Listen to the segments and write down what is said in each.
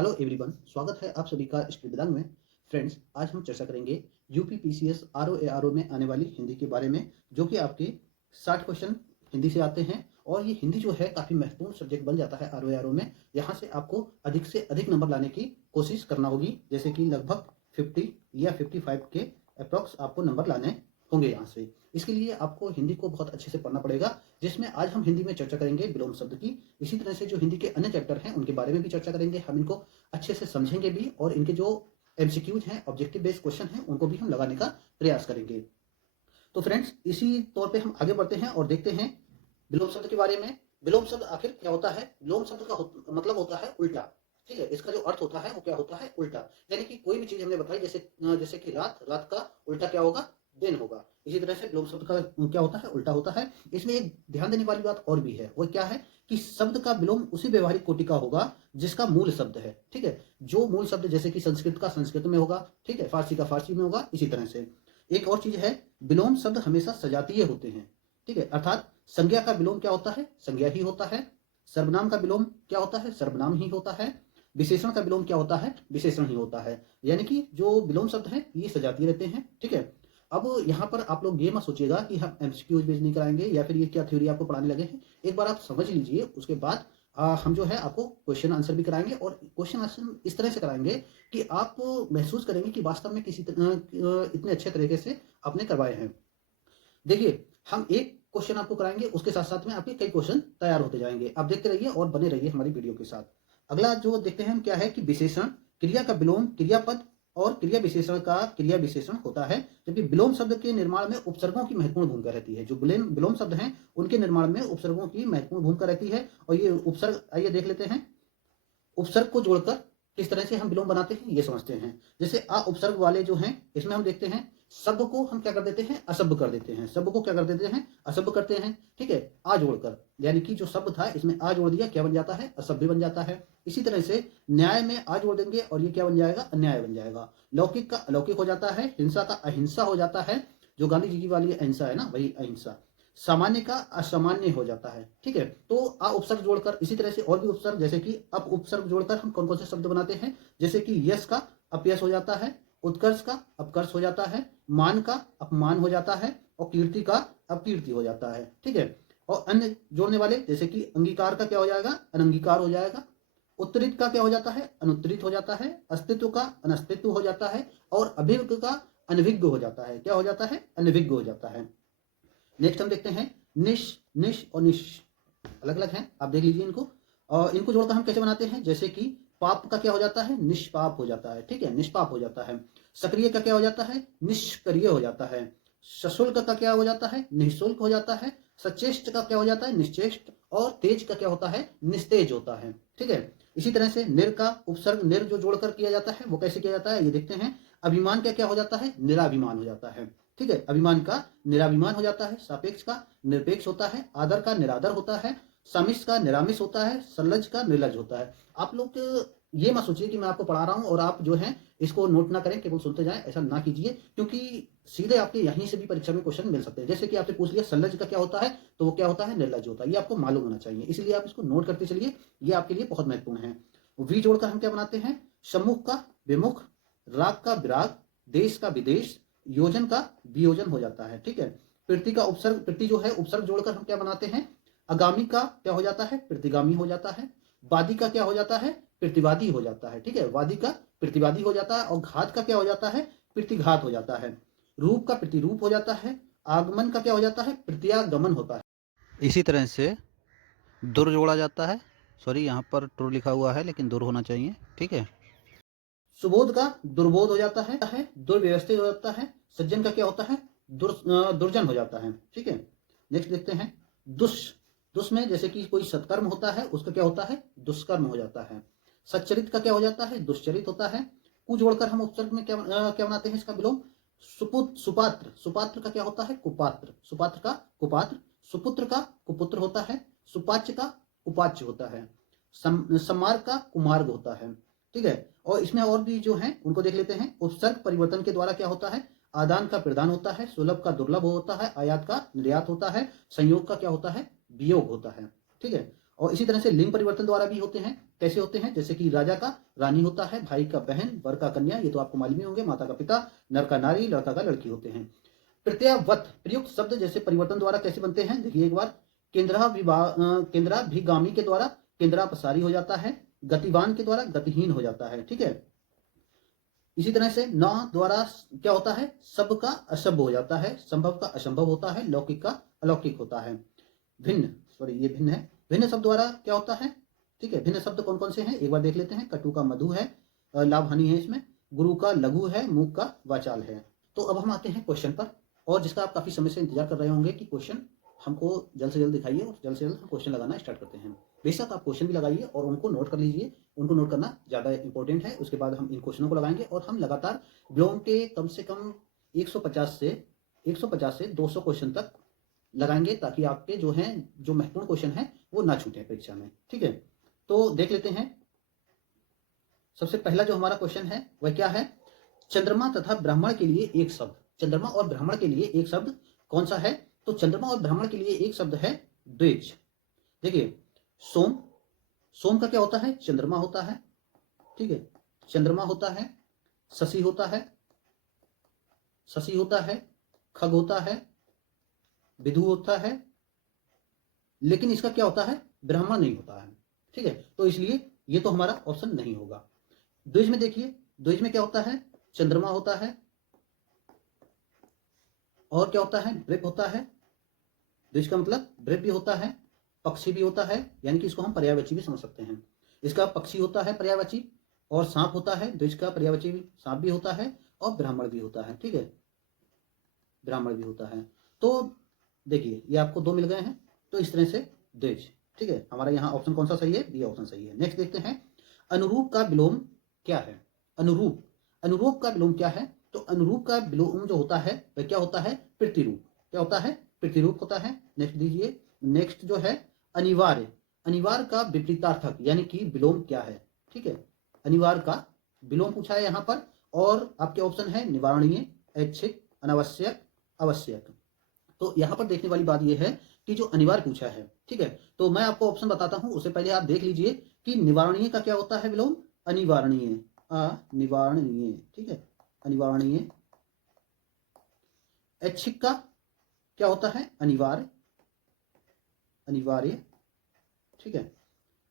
Hello everyone, स्वागत है आप सभी का स्टडी विदांग में। फ्रेंड्स, आज हम चर्चा करेंगे यूपी पीसीएस आरओ में आने वाली हिंदी के बारे में, जो कि आपके 60 क्वेश्चन हिंदी से आते हैं। और ये हिंदी जो है काफ़ी महत्वपूर्ण सब्जेक्ट बन जाता है आरओ में। यहाँ से आपको अधिक से अधिक नंबर लाने की कोशिश करना होगी, जैसे कि लगभग 50 या 55 के अप्रॉक्स आपको नंबर लाने होंगे यहाँ से। इसके लिए आपको हिंदी को बहुत अच्छे से पढ़ना पड़ेगा, जिसमें आज हम हिंदी में चर्चा करेंगे विलोम शब्द की। इसी तरह से जो हिंदी के अन्य चैप्टर हैं उनके बारे में भी चर्चा करेंगे, हम इनको अच्छे से समझेंगे भी, और इनके जो एमसीक्यूज हैं, ऑब्जेक्टिव बेस्ड क्वेश्चन हैं, उनको भी हम लगाने का प्रयास करेंगे। तो फ्रेंड्स, इसी तौर पे हम आगे बढ़ते हैं और देखते हैं विलोम शब्द के बारे में। विलोम शब्द आखिर क्या होता है? विलोम शब्द का मतलब होता है उल्टा। ठीक है, इसका जो अर्थ होता है वो क्या होता है? उल्टा। यानी कि कोई भी चीज हमने बताई, जैसे कि रात का उल्टा क्या होगा? दिन होगा। इसी तरह से विलोम शब्द का क्या होता है? उल्टा होता है। इसमें एक ध्यान देने वाली बात और भी है, वो क्या है कि शब्द का विलोम उसी व्यवहारिक कोटि का होगा जिसका मूल शब्द है। ठीक है, जो मूल शब्द जैसे कि संस्कृत का संस्कृत में होगा, ठीक है, फारसी का फारसी में होगा। इसी तरह से एक और चीज है, विलोम शब्द हमेशा सजातीय होते हैं। ठीक है, अर्थात संज्ञा का विलोम क्या होता है? संज्ञा ही होता है। सर्वनाम का विलोम क्या होता है? सर्वनाम ही होता है। विशेषण का विलोम क्या होता है? विशेषण ही होता है। यानी कि जो विलोम शब्द हैं ये सजातीय रहते हैं। ठीक है, अब यहाँ पर आप लोग ये मत सोचिएगा कि हम एमसीक्यूज बेस्ड नहीं कराएंगे या फिर ये क्या थ्योरी आपको पढ़ाने लगे हैं। एक बार आप समझ लीजिए, उसके बाद हम जो है आपको क्वेश्चन आंसर भी कराएंगे, और क्वेश्चन आंसर इस तरह से कराएंगे कि आप महसूस करेंगे कि वास्तव में इतने अच्छे तरीके से आपने करवाए हैं। देखिए, हम एक क्वेश्चन आपको कराएंगे, उसके साथ साथ में आपके कई क्वेश्चन तैयार होते जाएंगे। आप देखते रहिए और बने रहिए हमारी वीडियो के साथ। अगला जो देखते हैं हम क्या है कि विशेषण, क्रिया का विलोम क्रियापद और क्रिया विशेषण का क्रिया विशेषण होता है। जबकि विलोम शब्द के निर्माण में उपसर्गों की महत्वपूर्ण भूमिका रहती है। जो विलोम शब्द हैं उनके निर्माण में उपसर्गों की महत्वपूर्ण भूमिका रहती है। और ये उपसर्ग आइए देख लेते हैं। उपसर्ग को जोड़कर किस तरह से हम विलोम बनाते हैं ये समझते हैं। जैसे आ उपसर्ग वाले जो हैं, इसमें हम देखते हैं शब्द को हम क्या कर देते हैं? असभ्य कर देते हैं। शब्द को क्या कर देते हैं? असभ्य करते हैं। ठीक है, आ जोड़कर, यानी कि जो शब्द था इसमें आ जोड़ दिया, क्या बन जाता है? असभ्य बन जाता है। इसी तरह से न्याय में आ जोड़ देंगे और ये क्या बन जाएगा? अन्याय बन जाएगा। लौकिक का अलौकिक हो जाता है। हिंसा का अहिंसा हो जाता है। जो गांधी जी की वाली अहिंसा है ना, वही अहिंसा। सामान्य का असामान्य हो जाता है। ठीक है, तो आ उपसर्ग जोड़कर, इसी तरह से और भी उपसर्ग, जैसे कि अप उपसर्ग जोड़कर हम कौन कौन से शब्द बनाते हैं? जैसे कि यश का अपयश हो जाता है, उत्कर्ष का अपकर्ष हो जाता है, मान का अपमान हो जाता है, और कीर्ति का अपकीर्ति हो जाता है। ठीक है, और अन्य जोड़ने वाले जैसे कि अंगीकार का क्या हो जाएगा? अनंगीकार हो जाएगा। उत्तरित का क्या हो जाता है? अनुत्तरित हो जाता है। अस्तित्व का अनस्तित्व हो जाता है। और अभिज्ञ का अनभिज्ञ हो जाता है। क्या हो जाता है? अनभिज्ञ हो जाता है। नेक्स्ट हम देखते हैं निश, निश और निश अलग अलग हैं, आप देख लीजिए इनको। और इनको जोड़कर हम कैसे बनाते हैं? जैसे कि पाप का क्या हो जाता है? निष्पाप हो जाता है। ठीक है, निष्पाप हो जाता है। सक्रिय का क्या हो जाता है? निष्क्रिय हो जाता है। सशुल्क का क्या हो जाता है? निःशुल्क हो जाता है। सचेष्ट का क्या हो जाता है? निश्चेष्ट। और तेज का क्या होता है? निस्तेज होता है। ठीक है, इसी तरह से निर का उपसर्ग निर जो जोड़कर किया जाता है वो कैसे किया जाता है ये देखते हैं। अभिमान का क्या हो जाता है? निराभिमान हो जाता है। ठीक है, अभिमान का निराभिमान हो जाता है। सापेक्ष का निरपेक्ष होता है। आदर का निरादर होता है। समिष का निरामिष होता है। सल्लज का निर्लज होता है। आप लोग ये मत सोचिए कि मैं आपको पढ़ा रहा हूं और आप जो है इसको नोट ना करें, केवल सुनते जाएं, ऐसा ना कीजिए, क्योंकि सीधे आपके यहीं से भी परीक्षा में क्वेश्चन मिल सकते हैं। जैसे कि आपसे पूछ लिया सल्लज का क्या होता है, तो वो क्या होता है? निर्लज होता है। ये आपको मालूम होना चाहिए, इसलिए आप इसको नोट करते चलिए, ये आपके लिए बहुत महत्वपूर्ण है। वी जोड़कर हम क्या बनाते हैं? सम्मुख का विमुख, राग का विराग, देश का विदेश, योजन का वियोजन हो जाता है। ठीक है, प्रति का उपसर्ग, प्रति जो है उपसर्ग जोड़कर हम क्या बनाते हैं? अगामी का क्या हो जाता है? प्रतिगामी हो जाता है। वादी का क्या हो जाता है? प्रतिवादी हो जाता है। ठीक है, वादी का प्रतिवादी हो जाता है। और घात का क्या हो जाता है? प्रतिघात हो जाता है। रूप का प्रतिरूप हो जाता है। आगमन का क्या हो जाता है? प्रत्यागमन होता है। इसी तरह से दुर जोड़ा जाता है। सॉरी, यहाँ पर टुर लिखा हुआ है लेकिन दुर होना चाहिए। ठीक है, सुबोध का दुर्बोध हो जाता है। दुर्व्यवस्थित हो जाता है। सज्जन का क्या होता है? दुर्जन हो जाता है। ठीक है, नेक्स्ट देखते हैं दुष। दुष में जैसे कि कोई सत्कर्म होता है उसका क्या होता है? दुष्कर्म हो जाता है। सच्चरित का क्या हो जाता है? दुष्चरित होता है। कु जोड़कर हम उपसर्ग में क्या बनाते हैं? इसका विलोम सुपात्र, सुपात्र का क्या होता है? कुपात्र, सुपात्र का कुपात्र। सुपुत्र का कुपुत्र होता है। सुपाच्य का उपाच्य होता है। सम्मार्ग का कुमार्ग होता है। ठीक है, और इसमें और भी जो है उनको देख लेते हैं। उपसर्ग परिवर्तन के द्वारा क्या होता है? आदान का प्रदान होता है। सुलभ का दुर्लभ होता है। आयात का निर्यात होता है। संयोग का क्या होता है? वियोग होता है। ठीक है, और इसी तरह से लिंग परिवर्तन द्वारा भी होते हैं। कैसे होते हैं? जैसे कि राजा का रानी होता है, भाई का बहन, वर का कन्या, ये तो आपको मालूम ही होंगे, माता का पिता, नर का नारी, लड़का का लड़की होते हैं। प्रत्ययवत प्रयुक्त शब्द जैसे परिवर्तन द्वारा कैसे बनते हैं? देखिए एक बार, केंद्राभिगामी के द्वारा केंद्रापसारी हो जाता है, गतिवान के द्वारा गतिहीन हो जाता है। ठीक है, इसी तरह से न द्वारा क्या होता है? सब का असभ हो जाता है, संभव का असंभव होता है, लौकिक का अलौकिक होता है। भिन्न, सॉरी ये भिन्न है, भिन्न शब्द द्वारा क्या होता है? ठीक है, भिन्न शब्द कौन कौन से हैं एक बार देख लेते हैं। कटु का मधु है, लाभ हानि है इसमें, गुरु का लघु है, मूक का वाचाल है। तो अब हम आते हैं क्वेश्चन पर, और जिसका आप काफी समय से इंतजार कर रहे होंगे कि क्वेश्चन हमको जल्द से जल्द दिखाइए, और जल्द से जल्द हम क्वेश्चन लगाना स्टार्ट करते हैं। बेशक आप क्वेश्चन भी लगाइए और उनको नोट कर लीजिए, उनको नोट करना ज़्यादा इंपॉर्टेंट है। उसके बाद हम इन क्वेश्चनों को लगाएंगे और हम लगातार विलोम के कम से कम 150 से 200 क्वेश्चन तक लगाएंगे, ताकि आपके जो हैं, जो महत्वपूर्ण क्वेश्चन हैं वो ना छूटे परीक्षा में। ठीक है, तो देख लेते हैं। सबसे पहला जो हमारा क्वेश्चन है वह क्या है? चंद्रमा तथा ब्राह्मण के लिए एक शब्द। चंद्रमा और ब्राह्मण के लिए एक शब्द कौन सा है? तो चंद्रमा और ब्राह्मण के लिए एक शब्द है द्विज। देखिए, सोम, सोम का क्या होता है? चंद्रमा होता है। ठीक है, चंद्रमा होता है, शशि होता है, शशि होता है, खग होता है, विधु होता है, लेकिन इसका क्या होता है? ब्राह्मण नहीं होता है। ठीक है, तो इसलिए ये तो हमारा ऑप्शन नहीं होगा। द्विज में देखिए, द्विज में क्या होता है? चंद्रमा होता है, और क्या होता है? वृप होता है। द्विज का मतलब वृप भी होता है, पक्षी भी होता है, यानी कि इसको हम पर्यायवाची भी समझ सकते हैं। इसका पक्षी होता है पर्यायवाची, और सांप होता है। द्विज का पर्यायवाची सांप भी होता है, और ब्राह्मण भी होता है। ठीक है, ब्राह्मण भी होता है। तो देखिए, ये आपको दो मिल गए हैं, तो इस तरह से द्विज। ठीक है, हमारा यहाँ ऑप्शन कौन सा सही है? बी ऑप्शन सही है। नेक्स्ट देखते हैं, अनुरूप का विलोम क्या है? अनुरूप, अनुरूप का विलोम क्या है? तो अनुरूप का विलोम जो होता है वह क्या होता है? प्रतिरूप। क्या होता है? प्रतिरूप होता है। नेक्स्ट दीजिए, नेक्स्ट जो है अनिवार्य, अनिवार्य का विपरीतार्थक यानी कि विलोम क्या है? ठीक है, अनिवार्य का विलोम पूछा है यहाँ पर, और आपके ऑप्शन है निवारणीय, ऐच्छिक, अनावश्यक, आवश्यक। तो यहाँ पर देखने वाली बात यह है कि जो अनिवार्य पूछा है, ठीक है, तो मैं आपको ऑप्शन बताता हूं, उससे पहले आप देख लीजिए कि निवारणीय का क्या होता है विलोम? अनिवारणीय, अनिवारणीय। ठीक है, अनिवारणीय। ऐच्छिक का क्या होता है? अनिवार्य, अनिवार्य। ठीक है,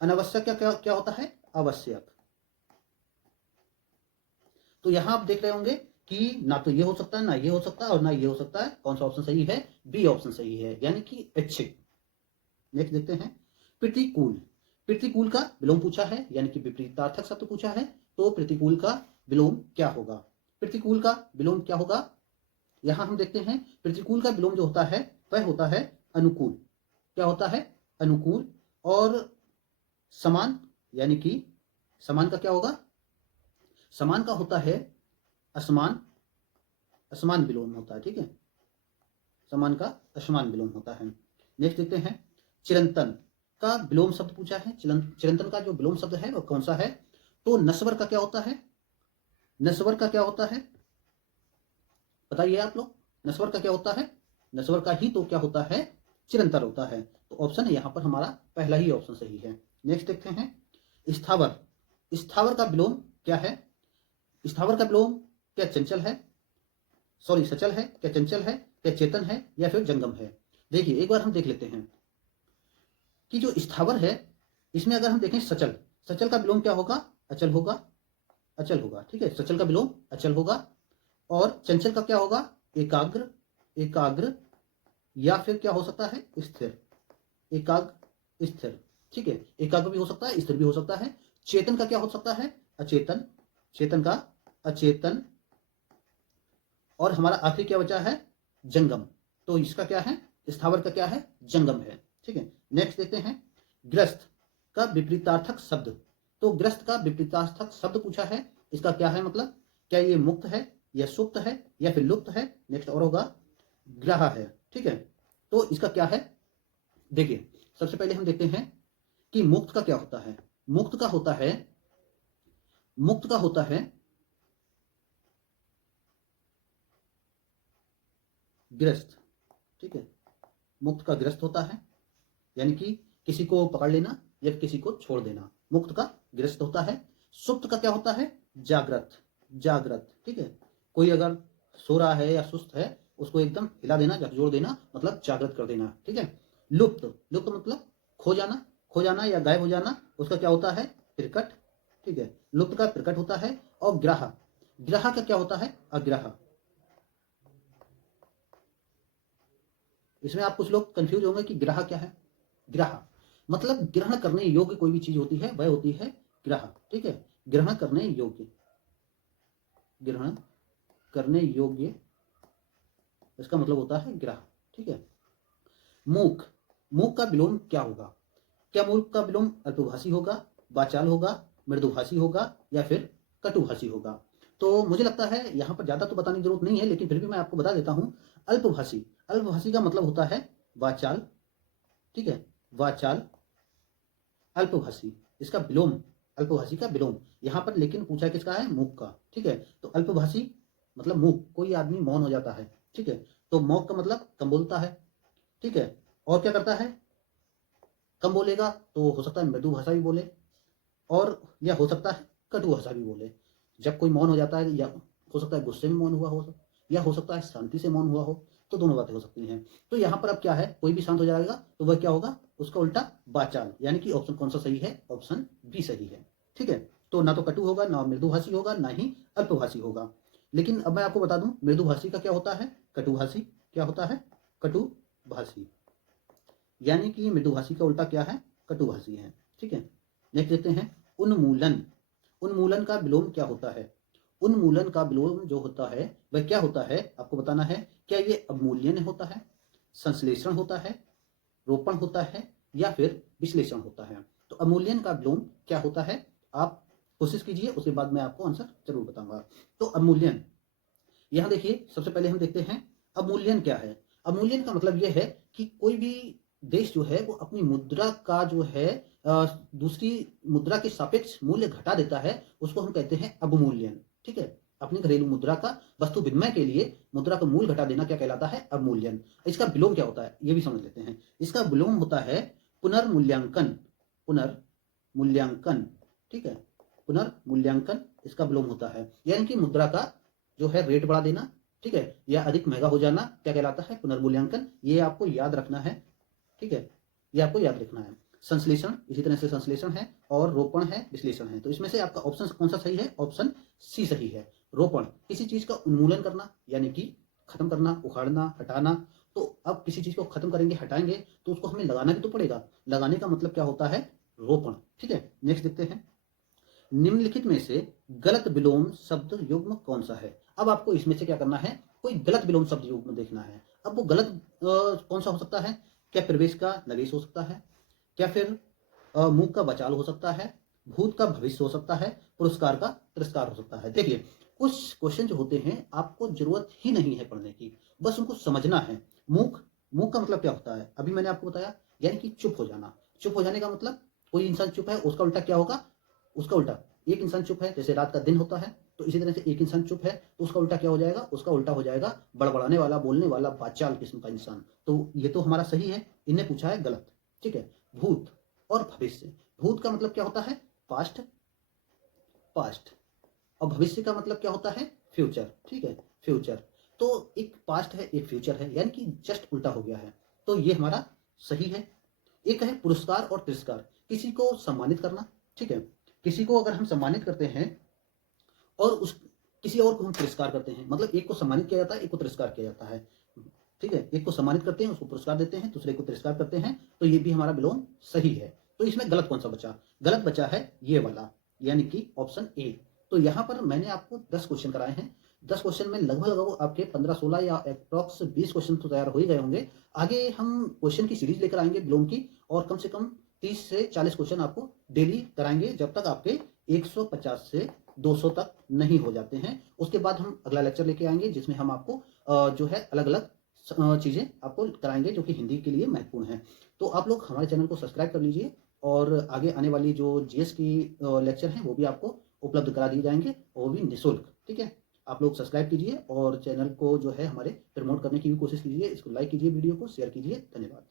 अनावश्यक का क्या क्या होता है? आवश्यक। तो यहां आप देख रहे होंगे कि ना तो ये हो सकता है, ना ये हो सकता है, और ना ये हो सकता है। कौन सा ऑप्शन सही है? बी ऑप्शन सही है, यानी कि ऐच्छिक। नेक्स्ट देखते हैं, प्रतिकूल। प्रतिकूल का विलोम पूछा है, यानी कि विपरीतार्थक शब्द पूछा है, तो प्रतिकूल का विलोम क्या होगा? प्रतिकूल का विलोम क्या होगा? यहां हम देखते हैं, प्रतिकूल का विलोम जो होता है वह होता है अनुकूल। क्या होता है? अनुकूल। और समान, यानी कि समान का क्या होगा? समान का होता है असमान, असमान विलोम होता है। ठीक है, समान का असमान विलोम होता है। नेक्स्ट देखते हैं, चिरंतन का विलोम शब्द पूछा है। चिरंतन का जो विलोम शब्द है वह कौन सा है? तो नस्वर का क्या होता है? नस्वर का क्या होता है? बताइए आप लोग, नस्वर का क्या होता है? नस्वर का ही तो क्या होता है? चिरंतर होता है। तो ऑप्शन है यहाँ पर हमारा पहला ही ऑप्शन सही है। नेक्स्ट देखते हैं, स्थावर। स्थावर का विलोम क्या है? स्थावर का विलोम क्या चंचल है, सॉरी सचल है, क्या चंचल है, क्या चेतन है, या फिर जंगम है? देखिए एक बार हम देख लेते हैं कि जो स्थावर है, इसमें अगर हम देखें सचल, सचल का विलोम क्या होगा? अचल होगा, अचल होगा। ठीक है, सचल का विलोम अचल होगा। और चंचल का क्या होगा? एकाग्र, एकाग्र, या फिर क्या हो सकता है? स्थिर, एकाग्र, स्थिर। ठीक है, एकाग्र भी हो सकता है, स्थिर भी हो सकता है। चेतन का क्या हो सकता है? अचेतन, चेतन का अचेतन। और हमारा आखिरी क्या बचा है? जंगम। तो इसका क्या है? स्थावर का क्या है? जंगम है। ठीक है, नेक्स्ट देखते हैं, ग्रस्त का विपरीतार्थक शब्द। तो ग्रस्त का विपरीतार्थक शब्द पूछा है, इसका क्या है मतलब? क्या ये मुक्त है, या सुप्त है, या फिर लुप्त है? नेक्स्ट और होगा ग्रह है। ठीक है, तो इसका क्या है? देखिए सबसे पहले हम देखते हैं कि मुक्त का क्या होता है। मुक्त का होता है, मुक्त का होता है ग्रस्त। ठीक है, मुक्त का ग्रस्त होता है, यानी कि किसी को पकड़ लेना या किसी को छोड़ देना। मुक्त का गृहस्थ होता है। सुप्त का क्या होता है? जागृत, जागृत, ठीक है। कोई अगर सो रहा है या सुस्त है उसको एकदम हिला देना, झकझोर देना, मतलब जागृत कर देना, ठीक है। लुप्त, लुप्त मतलब खो जाना, खो जाना या गायब हो जाना, उसका क्या होता है? प्रकट, ठीक है। लुप्त का प्रकट होता है। और ग्राह, ग्राह का क्या होता है? अग्राह। इसमें आप कुछ लोग कंफ्यूज होंगे कि ग्राह क्या है। ग्राह मतलब ग्रहण करने योग्य कोई भी चीज होती है वह होती है ग्राह, ठीक है। ग्रहण करने योग्य, ग्रहण करने योग्य, इसका मतलब होता है ग्राह, ठीक है। मूक, मूक का विलोम क्या होगा? क्या मूक का विलोम अल्पभाषी होगा, वाचाल होगा, मृदुभाषी होगा या फिर कटुभाषी होगा? तो मुझे लगता है यहाँ पर ज्यादा तो बताने की जरूरत नहीं है, लेकिन फिर भी मैं आपको बता देता हूँ। अल्पभाषी, अल्पभाषी का मतलब होता है वाचाल, ठीक है। वाचाल, अल्पभाषी, इसका विलोम, अल्पभाषी का विलोम यहाँ पर लेकिन पूछा किसका है? मूक का, ठीक है। तो अल्पभाषी मतलब मूक, कोई आदमी मौन हो जाता है, ठीक है। तो मौक का मतलब कम बोलता है, ठीक है। और क्या करता है? कम बोलेगा तो हो सकता है मृदु भाषा भी बोले, और या हो सकता है कटु भाषा भी बोले। जब कोई मौन हो जाता है, या हो सकता है गुस्से में मौन हुआ हो, या हो सकता है शांति से मौन हुआ हो, तो दोनों बातें हो सकती हैं। तो यहाँ पर अब क्या है, कोई भी शांत हो जाएगा तो वह क्या होगा? उसका उल्टा वाचाल, यानी कि ऑप्शन कौन सा सही है? ऑप्शन बी सही है, ठीक है। तो ना तो कटु होगा, ना मृदुभाषी होगा, ना ही अल्पभाषी होगा। लेकिन अब मैं आपको बता दूं, मृदुभाषी का क्या होता है? कटुभाषी। क्या होता है? कटुभाषी। यानी कि मृदुभाषी का उल्टा क्या है? कटुभाषी है, ठीक है। नेक्स्ट देखते हैं उन्मूलन। उन्मूलन का विलोम क्या होता है? उन्मूलन का विलोम जो होता है वह क्या होता है आपको बताना है। क्या ये अवमूल्यन होता है, संश्लेषण होता है, रोपण होता है या फिर विश्लेषण होता है? तो अवमूल्यन का विलोम क्या होता है? आप कोशिश कीजिए, उसके बाद मैं आपको आंसर जरूर बताऊंगा। तो अवमूल्यन, यहाँ देखिए सबसे पहले हम देखते हैं अवमूल्यन क्या है। अवमूल्यन का मतलब यह है कि कोई भी देश जो है वो अपनी मुद्रा का जो है दूसरी मुद्रा के सापेक्ष मूल्य घटा देता है, उसको हम कहते हैं अवमूल्यन, ठीक है। अपनी घरेलू मुद्रा का वस्तु विनिमय के लिए मुद्रा का मूल्य घटा देना क्या कहलाता है? अवमूल्यन। इसका विलोम क्या होता है ये भी समझ लेते हैं। इसका विलोम होता है पुनर्मूल्यांकन, पुनर्मूल्यांकन, ठीक है। पुनर्मूल्यांकन इसका विलोम होता है, यानी कि मुद्रा का जो है रेट बढ़ा देना, ठीक है, या अधिक महंगा हो जाना क्या कहलाता है? पुनर्मूल्यांकन। ये आपको याद रखना है, ठीक है, ये आपको याद रखना है। संश्लेषण, इसी तरह से संश्लेषण है, और रोपण है, विश्लेषण है। तो इसमें से आपका ऑप्शन कौन सा सही है? ऑप्शन सी सही है। रोपण, किसी चीज का उन्मूलन करना, यानी कि खत्म करना, उखाड़ना, हटाना। तो अब किसी चीज को खत्म करेंगे, हटाएंगे, तो उसको हमें लगाना भी तो पड़ेगा। लगाने का मतलब क्या होता है? रोपण, ठीक है। नेक्स्ट देखते हैं निम्नलिखित में से गलत विलोम शब्द युग्म कौन सा है? अब आपको इसमें से क्या करना है? कोई गलत विलोम शब्द युग्म देखना है। अब वो गलत कौन सा हो सकता है? क्या प्रवेश का नवेश हो सकता है? क्या फिर मूक का बचाल हो सकता है? भूत का भविष्य हो सकता है? पुरस्कार का तिरस्कार हो सकता है? देखिए, कुछ क्वेश्चन जो होते हैं आपको जरूरत ही नहीं है पढ़ने की, बस उनको समझना है। मूक, मूक का मतलब क्या होता है? अभी मैंने आपको बताया, यानी कि चुप हो जाना। चुप हो जाने का मतलब कोई इंसान चुप है, उसका उल्टा क्या होगा? उसका उल्टा, एक इंसान चुप है, जैसे रात का दिन होता है, तो इसी तरह से एक इंसान चुप है तो उसका उल्टा क्या हो जाएगा? उसका उल्टा हो जाएगा बड़बड़ाने वाला, बोलने वाला, वाचाल किस्म का इंसान। तो ये तो हमारा सही है, इन्हें पूछा है गलत, ठीक है। भूत और भविष्य, भूत का मतलब क्या होता है? Past, past. और भविष्य का मतलब क्या होता है? फ्यूचर, ठीक है, फ्यूचर। तो एक पास्ट है, एक फ्यूचर है, यानी कि जस्ट उल्टा हो गया है। तो ये हमारा सही है। एक है पुरस्कार और तिरस्कार, किसी को सम्मानित करना, ठीक है। किसी को अगर हम सम्मानित करते हैं और उस किसी और को हम तिरस्कार करते हैं, मतलब एक को सम्मानित किया जाता है, एक को तिरस्कार किया जाता है, ठीक है। एक को सम्मानित करते हैं, उसको पुरस्कार देते हैं, दूसरे को तिरस्कार करते हैं, तो ये भी हमारा विलोम सही है। तो इसमें गलत कौन सा बचा? गलत बचा है ये वाला, यानी कि ऑप्शन ए। तो यहाँ पर मैंने आपको 10 क्वेश्चन कराए हैं। 10 क्वेश्चन में लगभग लगभग आपके 15-16 या अप्रॉक्स 20 क्वेश्चन तो तैयार हो ही गए होंगे। आगे हम क्वेश्चन की सीरीज लेकर आएंगे विलोम की, और कम से कम 30 से 40 क्वेश्चन आपको डेली कराएंगे, जब तक आपके 150 से 200 तक नहीं हो जाते हैं। उसके बाद हम अगला लेक्चर लेके आएंगे, जिसमें हम आपको जो है अलग अलग चीज़ें आपको कराएंगे जो कि हिंदी के लिए महत्वपूर्ण है। तो आप लोग हमारे चैनल को सब्सक्राइब कर लीजिए, और आगे आने वाली जो जीएस की लेक्चर हैं वो भी आपको उपलब्ध करा दिए जाएंगे, और वो भी निःशुल्क, ठीक है। आप लोग सब्सक्राइब कीजिए और चैनल को जो है हमारे प्रमोट करने की भी कोशिश कीजिए। इसको लाइक कीजिए, वीडियो को शेयर कीजिए। धन्यवाद।